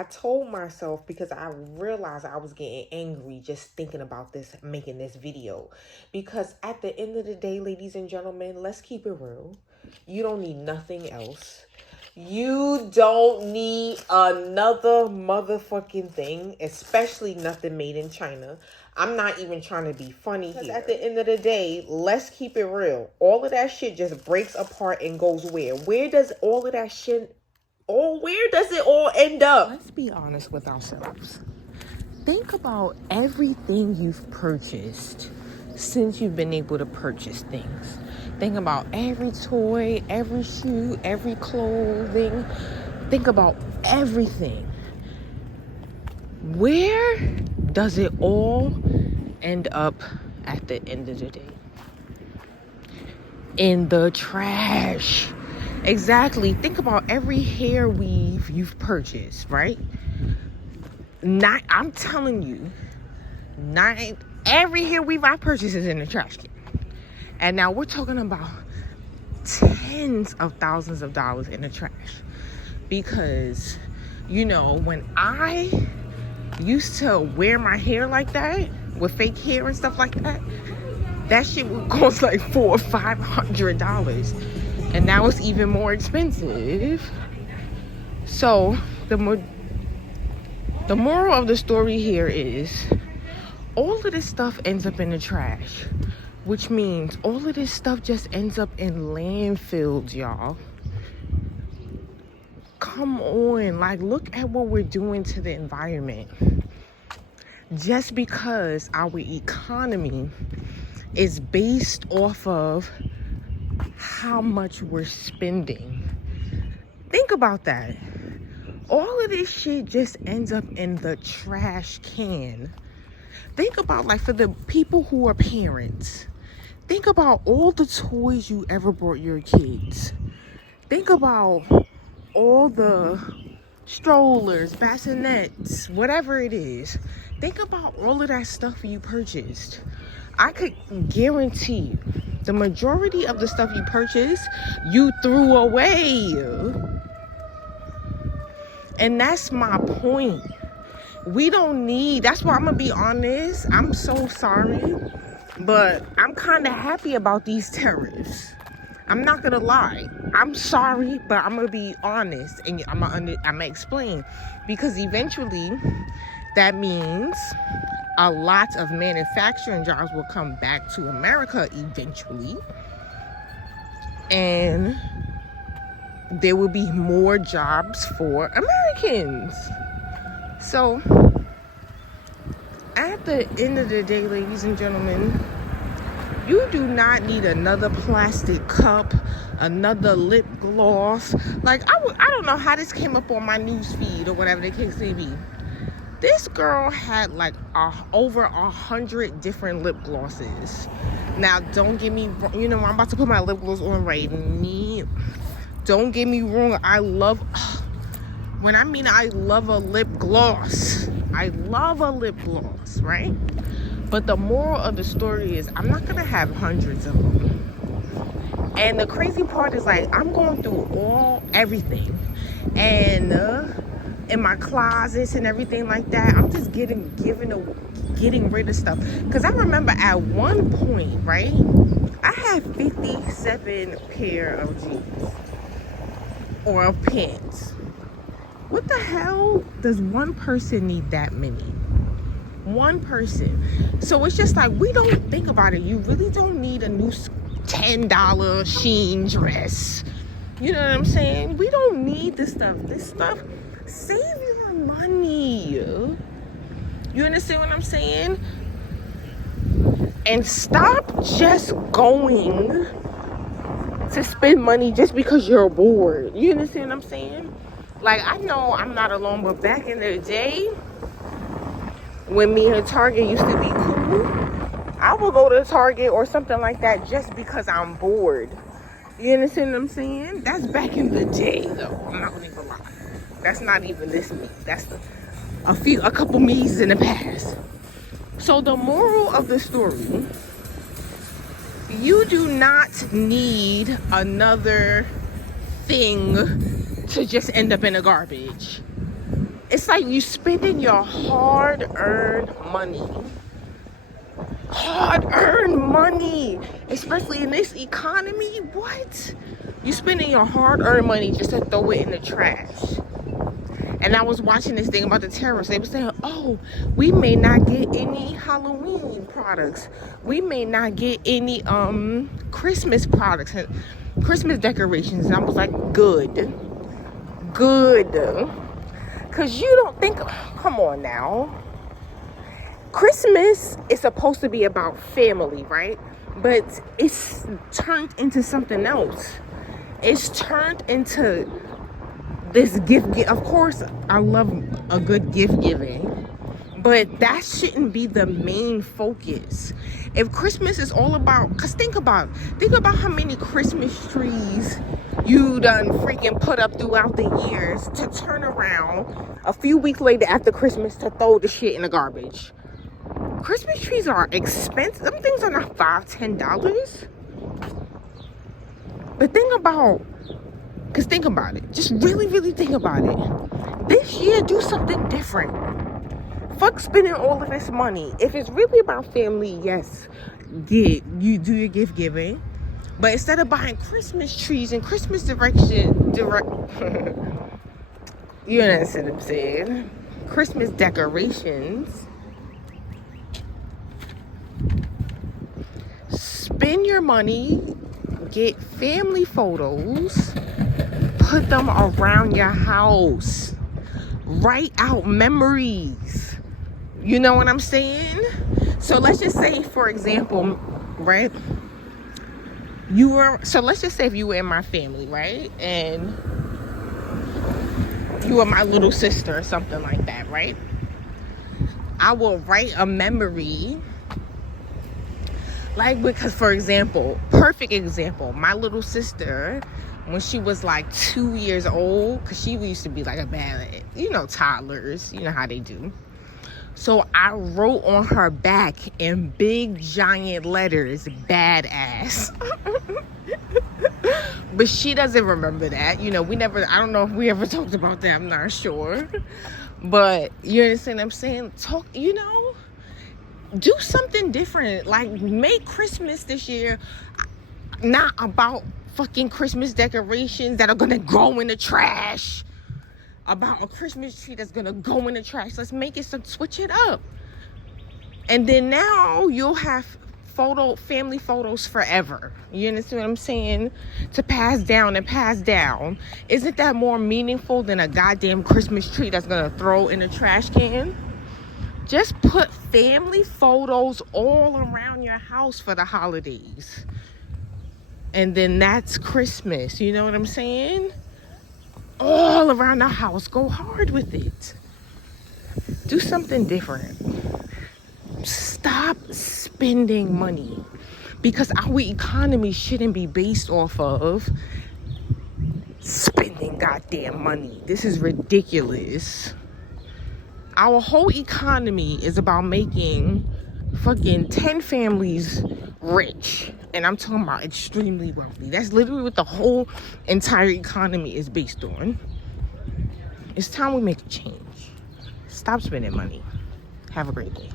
I told myself, because I realized I was getting angry just thinking about this, making this video. Because at the end of the day, ladies and gentlemen, let's keep it real. You don't need nothing else. You don't need another motherfucking thing, especially nothing made in China. I'm not even trying to be funny here. At the end of the day, let's keep it real. All of that shit just breaks apart and goes where? Where does all of that shit, where does it all end up? Let's be honest with ourselves. Think about everything you've purchased since you've been able to purchase things. Think about every toy, every shoe, every clothing. Think about everything. Where does it all end up at the end of the day? In the trash. Exactly. Think about every hair weave you've purchased, right? I'm telling you, every hair weave I purchased is in the trash can. And now we're talking about tens of thousands of dollars in the trash. Because, you know, when I used to wear my hair like that, with fake hair and stuff like that, that shit would cost like $400 or $500. And now it's even more expensive. So the moral of the story here is all of this stuff ends up in the trash. Which means all of this stuff just ends up in landfills, y'all. Come on, like, look at what we're doing to the environment. Just because our economy is based off of how much we're spending. Think about that. All of this shit just ends up in the trash can. Think about, like, for the people who are parents, think about all the toys you ever brought your kids. Think about all the strollers, bassinets, whatever it is. Think about all of that stuff you purchased. I could guarantee you, the majority of the stuff you purchased, you threw away. And that's my point. We don't need, that's why I'm gonna be honest, I'm so sorry, but I'm kind of happy about these tariffs. I'm not gonna lie. I'm sorry, but I'm gonna be honest, and I'm gonna explain, because eventually that means a lot of manufacturing jobs will come back to America eventually, and there will be more jobs for Americans. So at the end of the day, ladies and gentlemen, you do not need another plastic cup, another lip gloss. Like, I don't know how this came up on my news feed or whatever the case may be. This girl had like over 100 different lip glosses. Now, don't get me wrong. You know, I'm about to put my lip gloss on right now. Don't get me wrong. I love a lip gloss. I love a lip gloss, right? But the moral of the story is I'm not gonna have hundreds of them. And the crazy part is, like, I'm going through everything. And in my closets and everything like that, I'm just getting rid of stuff. Because I remember at one point, right, I had 57 pair of jeans or of pants. What the hell does one person need that many? One person. So it's just like, we don't think about it. You really don't need a new $10 Shein dress. You know what I'm saying? We don't need this stuff. This stuff, save your money. You understand what I'm saying? And stop just going to spend money just because you're bored. You understand what I'm saying? Like, I know I'm not alone, but back in the day, when me and Target used to be cool, I would go to Target or something like that just because I'm bored. You understand what I'm saying? That's back in the day, though. I'm not gonna lie. That's not even this me. That's a couple me's in the past. So the moral of the story, you do not need another thing to just end up in the garbage. It's like you spending your hard-earned money. Hard-earned money. Especially in this economy. What? You spending your hard-earned money just to throw it in the trash. And I was watching this thing about the terrorists. They were saying, oh, we may not get any Halloween products. We may not get any Christmas products and Christmas decorations. And I was like, good. Good. Because you don't think, come on now. Christmas is supposed to be about family, right? But it's turned into something else. It's turned into this gift. Of course, I love a good gift giving, but that shouldn't be the main focus. If Christmas is all about, because think about how many Christmas trees you done freaking put up throughout the years to turn around a few weeks later after Christmas to throw the shit in the garbage. Christmas trees are expensive. Them things are not $5-10. But think about it. Just really, really think about it. This year, do something different. Fuck spending all of this money. If it's really about family, yes, you do your gift giving. But instead of buying Christmas trees and Christmas you understand what I'm saying? Christmas decorations. Spend your money, get family photos, put them around your house, write out memories. You know what I'm saying? So let's just say, for example, right? Let's just say if you were in my family, right? And you were my little sister or something like that, right? I will write a memory. Like, because, for example, perfect example, my little sister, when she was like 2 years old, because she used to be like a bad, toddlers, you know how they do. So I wrote on her back in big giant letters, badass. But she doesn't remember that. I don't know if we ever talked about that. I'm not sure. But you understand what I'm saying? Do something different. Like, make Christmas this year not about fucking Christmas decorations that are gonna go in the trash. About a Christmas tree that's gonna go in the trash. Let's make it switch it up. And then now you'll have family photos forever. You understand what I'm saying? To pass down and pass down. Isn't that more meaningful than a goddamn Christmas tree that's gonna throw in a trash can? Just put family photos all around your house for the holidays. And then that's Christmas. You know what I'm saying? All around the house. Go hard with it. Do something different. Stop spending money. Because our economy shouldn't be based off of spending goddamn money. This is ridiculous. Our whole economy is about making fucking 10 families rich. And I'm talking about extremely wealthy. That's literally what the whole entire economy is based on. It's time we make a change. Stop spending money. Have a great day.